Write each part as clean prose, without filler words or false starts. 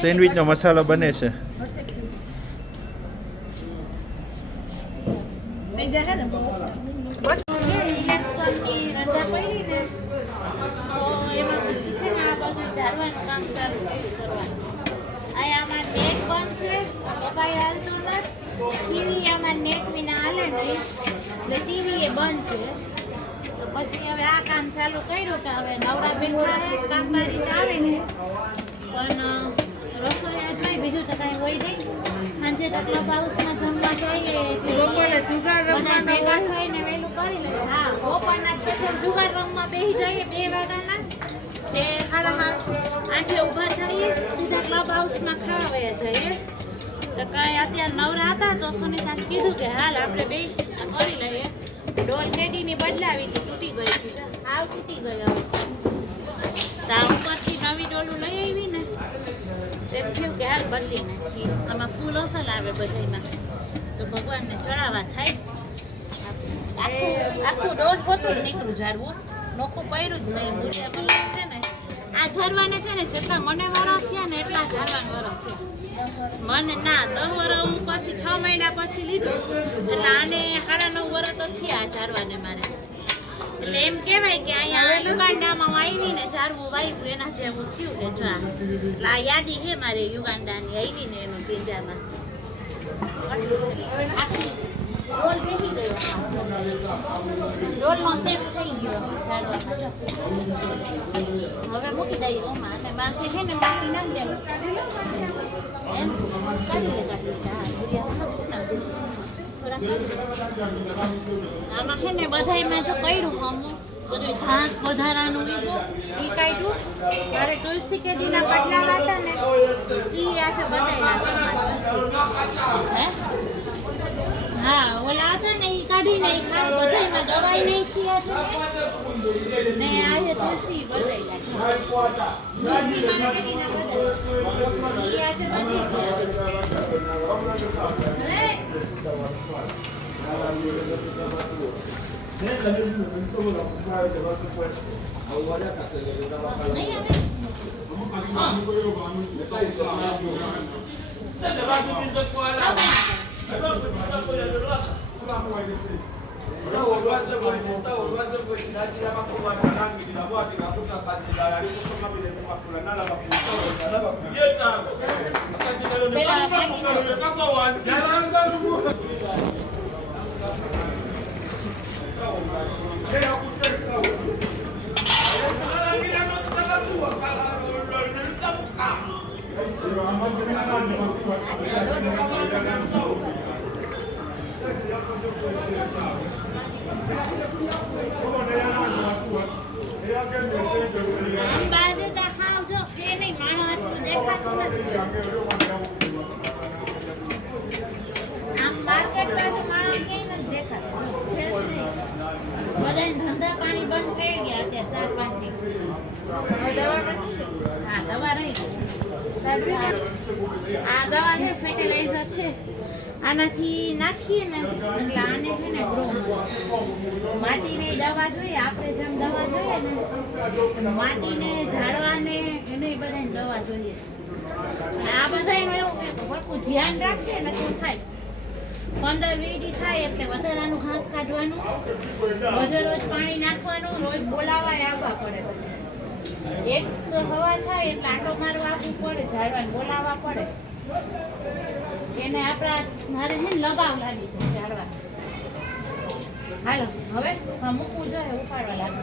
સેન્ડવિચનો મસાલો બને છે. ટીવી એ બંધ છે તો પછી હવે આ કામ ચાલુ કર્યું કે હવે નવરા બેઠા કામવાળી આવે છે પણ રસોઈ જ નહીં બીજું તો કાંઈ હોય નહીં. સાંજે તો ક્લબ હાઉસમાં જમવા જઈએ ભેગા થઈને વહેલું કરી લઈએ. હા બપોરના સ્પેશિયલ જુગાર રમવા બેસી જઈએ 2 વાગ્યાના તે 7:30 ઊભા થઈએ સીધા ક્લબ હાઉસમાં ખાવા વયા જઈએ. તો કાંઈ અત્યારે નવરા હતા તો સુનિતાને કીધું કે હાલ આપણે બે કરી લઈએ. ડોલ કેડીની બદલાવી હતી તૂટી ગઈ હતી હાવ તૂટી ગઈ. હવે તા ઉપરથી નવી ડોલું લઈ આવી ને એમ થયું કે હાલ બદલી નાખી. આમાં ફૂલ અસલ આવે બધામાં તો ભગવાનને ચડાવવા થાય. આખું ડોલ પોતું નીકળું ઝાડવું નોખું પડ્યું જ નહીં. મૂલ્ય છે ને આ ઝાડવાને છે ને જેટલા મને વરસ થયા ને એટલા ઝાડવાને વરસ થયા. મને ના 10 વર્ષ હું પછી 6 મહિના પછી લીધું એટલે આને 9.5 વર્ષ તો થયા ઝાડવાને મારે. એટલે એમ કહેવાય કે અહીંયા યુગાંડામાં આવીને ઝાડવું વાવ્યું એના જેવું થયું કે જો એટલે આ યાદી છે મારે યુગાંડાની આવીને એનું ચીંજામાં. ડોલ બેસી ગયો ડોલનો સેટ થઈ ગયો ઝાડવામાં. હવે મૂકી દઈએ ઓમાં અને બાકી છે ને બાકી નાખ દેવું એમ કાઢી આમાં છે ને બધાયમાં જો કર્યું હમું બધું ઘાસ વધારાનું લીધું એ કાઢ્યું. મારે તુલસી કેદીના બદલા હતા ને એ આ છે બધાયના હે હા ઓલા હતા ને એ કાઢી નાખ્યા બધાયમાં દવાઈ નાખી છે ને આજે તુલસી બદલાયા છે. તુલસી મારે કેદીના બદલા એ આજે બદલી ધંધા પાણી બંધ થઈ ગયા અત્યારે 4-5 થી. હા દવા રહી આ દવા છે ફર્ટિલાઇઝર છે આનાથી નાખીએ ને એટલે આને છે ને ગ્રો માટીની દવા જોઈએ આપણે જેમ દવા જોઈએ ને માટીને ઝાડવાને એને બધાને દવા જોઈએ. આ બધાનું એવું ભરપૂર ધ્યાન રાખીએ ને તો થાય. 15-20 થાય એટલે વધારાનું ઘાસ કાઢવાનું રોજ પાણી નાખવાનું રોજ બોલાવા આવવા પડે. પછી એક હવા થાય એટલે આંટો મારવા આપવું પડે ઝાડવાને બોલાવવા પડે. એને આપણા મારે છે ને લગાવ લાગી છે ઝાડવા. હાલો હવે મૂકવું જોઈએ ઉપાડવા લાગે.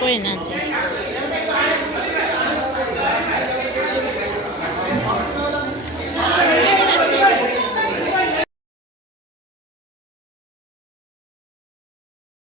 કોઈ નથી